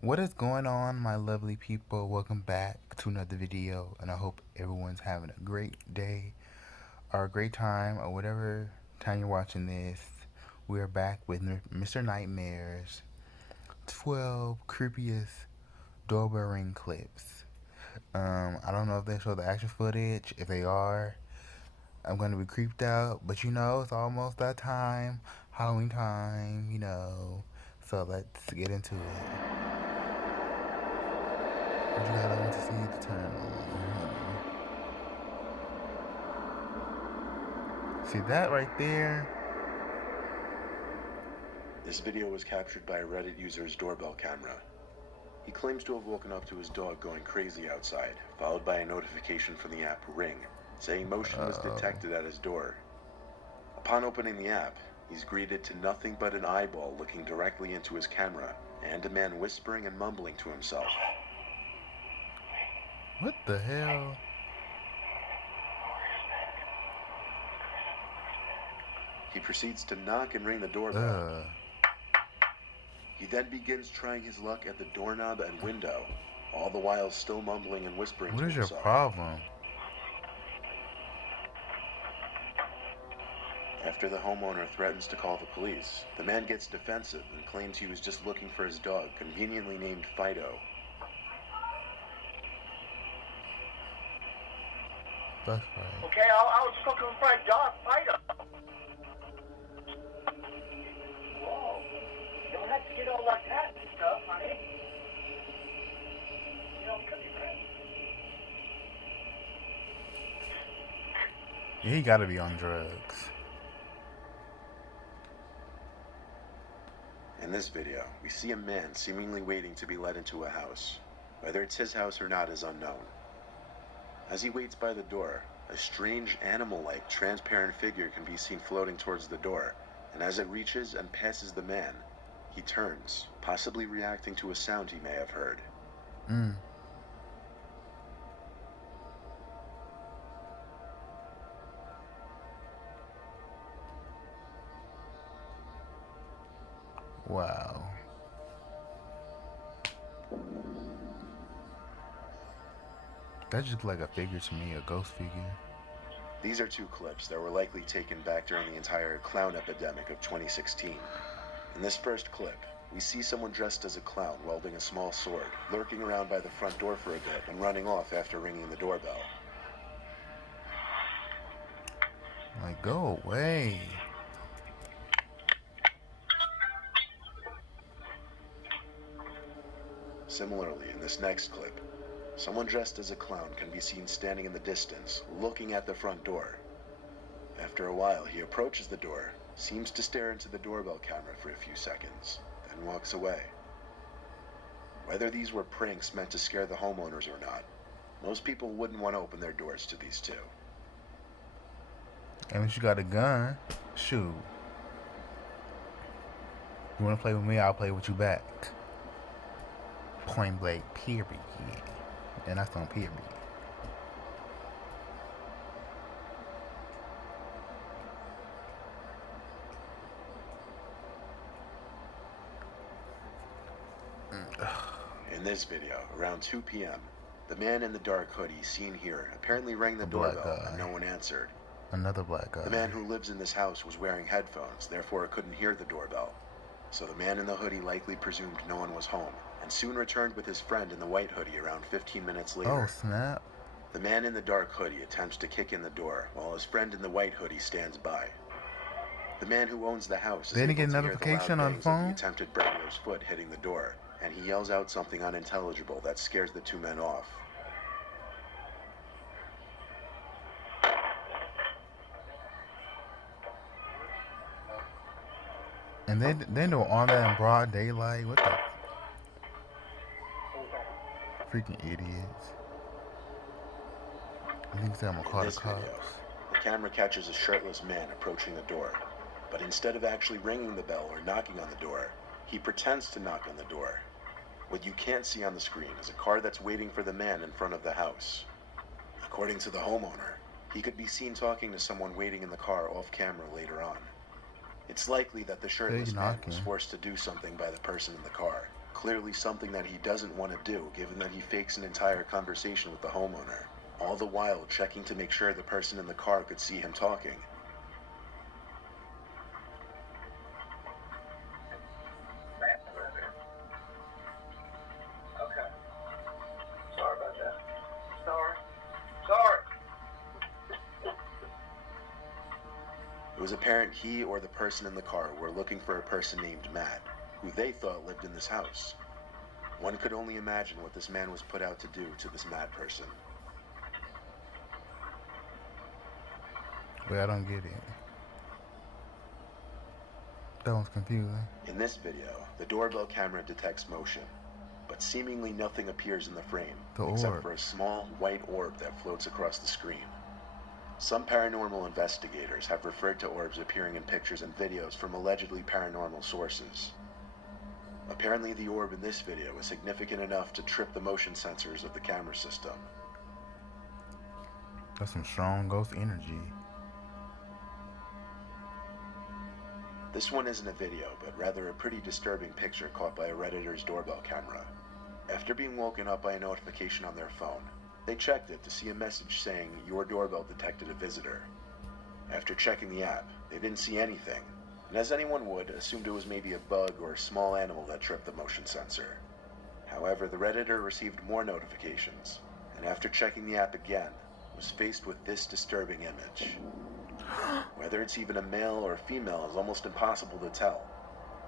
What is going on, my lovely people? Welcome back to another video, and I hope everyone's having a great day or a great time or whatever time you're watching this. We are back with Mr. Nightmare's 12 creepiest doorbell ring clips. I don't know if they show the actual footage. If they are, I'm gonna be creeped out, but it's almost that time, Halloween time, So let's get into it. What you gotta want to see the turn on. See that right there? This video was captured by a Reddit user's doorbell camera. He claims to have woken up to his dog going crazy outside, followed by a notification from the app Ring, saying motion was detected at his door. Upon opening the app, he's greeted to nothing but an eyeball looking directly into his camera, and a man whispering and mumbling to himself. What the hell? He proceeds to knock and ring the doorbell. He then begins trying his luck at the doorknob and window, all the while still mumbling and whispering to himself. What is your problem? After the homeowner threatens to call the police, the man gets defensive and claims he was just looking for his dog, conveniently named Fido. That's right. Okay, I was just looking for my dog, Fido. Whoa. You don't have to get all like that and stuff, honey. We could be friends. Yeah, he gotta be on drugs. In this video, we see a man seemingly waiting to be let into a house. Whether it's his house or not is unknown. As he waits by the door, a strange animal-like transparent figure can be seen floating towards the door, and as it reaches and passes the man, he turns, possibly reacting to a sound he may have heard. Wow. That just like a figure to me, a ghost figure. These are two clips that were likely taken back during the entire clown epidemic of 2016. In this first clip, we see someone dressed as a clown wielding a small sword, lurking around by the front door for a bit and running off after ringing the doorbell. Like, go away. Similarly, in this next clip, someone dressed as a clown can be seen standing in the distance, looking at the front door. After a while, he approaches the door, seems to stare into the doorbell camera for a few seconds, then walks away. Whether these were pranks meant to scare the homeowners or not, most people wouldn't want to open their doors to these two. And if you got a gun, shoot. You wanna play with me, I'll play with you back. Point blank, period. And that's on period. In this video, around 2 p.m., the man in the dark hoodie seen here apparently rang the doorbell and no one answered. Another black guy. The man who lives in this house was wearing headphones, therefore couldn't hear the doorbell. So the man in the hoodie likely presumed no one was home, and soon returned with his friend in the white hoodie around 15 minutes later. Oh, snap. The man in the dark hoodie attempts to kick in the door, while his friend in the white hoodie stands by. The man who owns the house is able to hear the loud bangs of the attempted burglar's foot hitting the door, and he yells out something unintelligible that scares the two men off. And they were on that in broad daylight. What the freaking idiots. I think I'm gonna call the cops. The camera catches a shirtless man approaching the door, but instead of actually ringing the bell or knocking on the door, he pretends to knock on the door. What you can't see on the screen is a car that's waiting for the man in front of the house. According to the homeowner, he could be seen talking to someone waiting in the car off camera later on. It's likely that the shirtless man was forced to do something by the person in the car, Clearly something that he doesn't want to do, given that he fakes an entire conversation with the homeowner, all the while checking to make sure the person in the car could see him talking. Okay. Sorry about that. Sorry. It was apparent he or the person in the car were looking for a person named Matt, who they thought lived in this house. One could only imagine what this man was put out to do to this Matt person. Wait, I don't get it. That one's confusing. In this video, the doorbell camera detects motion, but seemingly nothing appears in the frame, except for a small white orb that floats across the screen. Some paranormal investigators have referred to orbs appearing in pictures and videos from allegedly paranormal sources. Apparently the orb in this video is significant enough to trip the motion sensors of the camera system. That's some strong ghost energy. This one isn't a video, but rather a pretty disturbing picture caught by a Redditor's doorbell camera. After being woken up by a notification on their phone, they checked it to see a message saying, "Your doorbell detected a visitor." After checking the app, they didn't see anything, and as anyone would, assumed it was maybe a bug or a small animal that tripped the motion sensor. However, the Redditor received more notifications, and after checking the app again, was faced with this disturbing image. Whether it's even a male or a female is almost impossible to tell,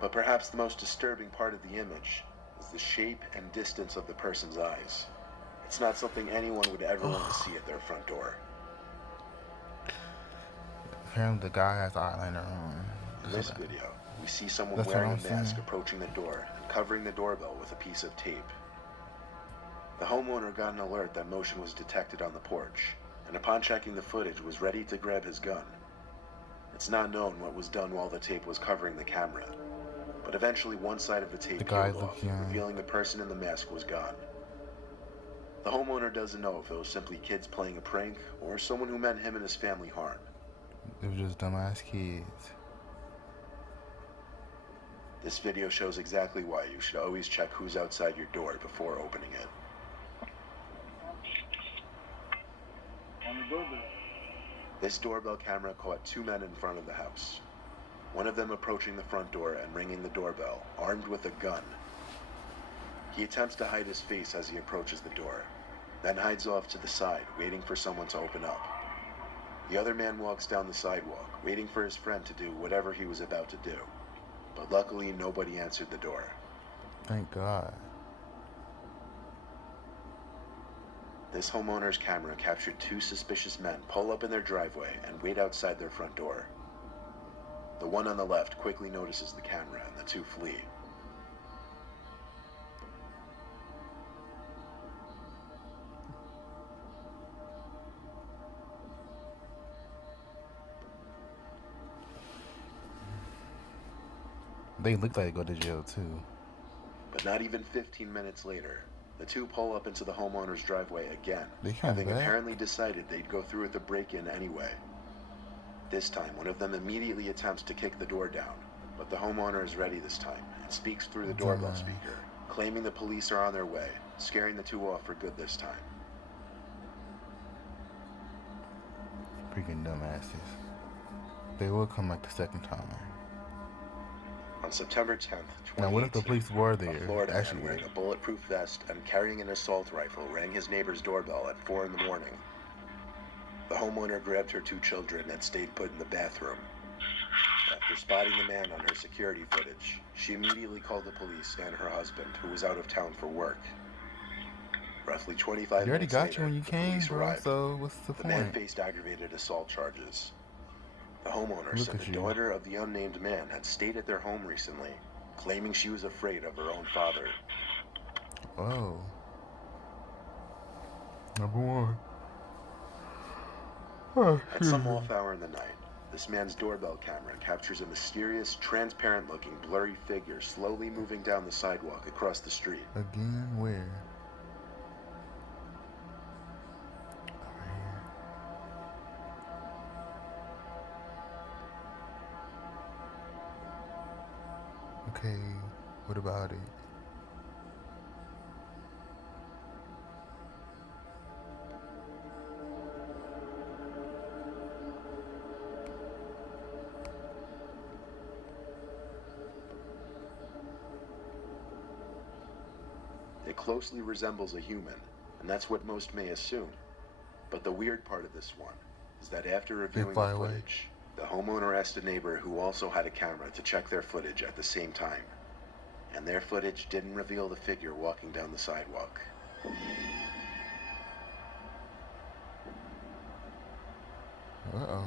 but perhaps the most disturbing part of the image is the shape and distance of the person's eyes. It's not something anyone would ever want to see at their front door. Apparently the guy has eyeliner on. In this video, we see someone wearing a mask approaching the door and covering the doorbell with a piece of tape. The homeowner got an alert that motion was detected on the porch, and upon checking the footage was ready to grab his gun. It's not known what was done while the tape was covering the camera, but eventually one side of the tape peeled off, revealing the person in the mask was gone. The homeowner doesn't know if it was simply kids playing a prank or someone who meant him and his family harm. It was just dumbass kids. This video shows exactly why you should always check who's outside your door before opening it. On the doorbell. This doorbell camera caught two men in front of the house. One of them approaching the front door and ringing the doorbell, armed with a gun. He attempts to hide his face as he approaches the door, then hides off to the side, waiting for someone to open up. The other man walks down the sidewalk, waiting for his friend to do whatever he was about to do. But luckily, nobody answered the door. Thank God. This homeowner's camera captured two suspicious men pull up in their driveway and wait outside their front door. The one on the left quickly notices the camera and the two flee. They look like they go to jail too. But not even 15 minutes later, the two pull up into the homeowner's driveway again, They having apparently decided they'd go through with the break-in anyway. This time, one of them immediately attempts to kick the door down, but the homeowner is ready this time and speaks through the doorbell speaker, claiming the police are on their way, scaring the two off for good this time. Freaking dumbasses. They will come back the second time. On September 10th, 2018, now, what if the police were there? a Florida man wearing a bulletproof vest and carrying an assault rifle rang his neighbor's doorbell at 4 in the morning. The homeowner grabbed her two children and stayed put in the bathroom. After spotting the man on her security footage, she immediately called the police and her husband, who was out of town for work. Roughly 25 minutes later, you when you came, bro, arrived. So what's the The man faced aggravated assault charges. The homeowner said the daughter of the unnamed man had stayed at their home recently, claiming she was afraid of her own father. Oh. Number one. At some off hour in the night, this man's doorbell camera captures a mysterious, transparent-looking, blurry figure slowly moving down the sidewalk across the street. Again, where? Okay, what about it? It closely resembles a human, and that's what most may assume. But the weird part of this one is that after They reviewing the fly away. footage, the homeowner asked a neighbor who also had a camera to check their footage at the same time. And their footage didn't reveal the figure walking down the sidewalk. Uh-oh.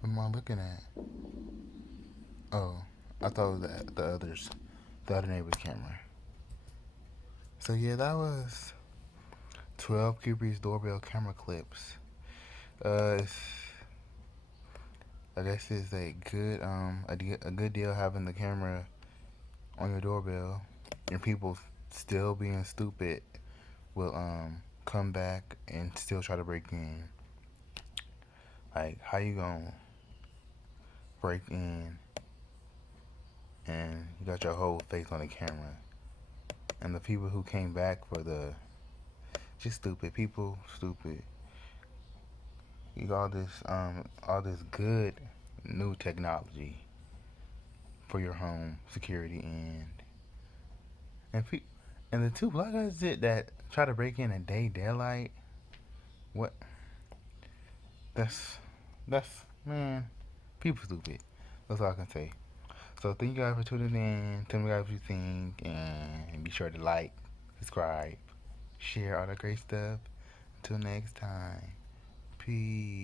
What am I looking at? Oh, I thought it was the other neighbor's camera. So yeah, that was 12 Creepiest doorbell camera clips. It's, I guess it's a good deal having the camera on your doorbell, and people still being stupid will come back and still try to break in. Like, how you gonna break in and you got your whole face on the camera? And the people who came back for the just stupid people, stupid. You got all this good new technology for your home security and and the two black guys that try to break in a daylight. What? That's that's man, people stupid. That's all I can say. So thank you guys for tuning in. Tell me guys what you think, and be sure to like, subscribe, share all that great stuff. Until next time, peace.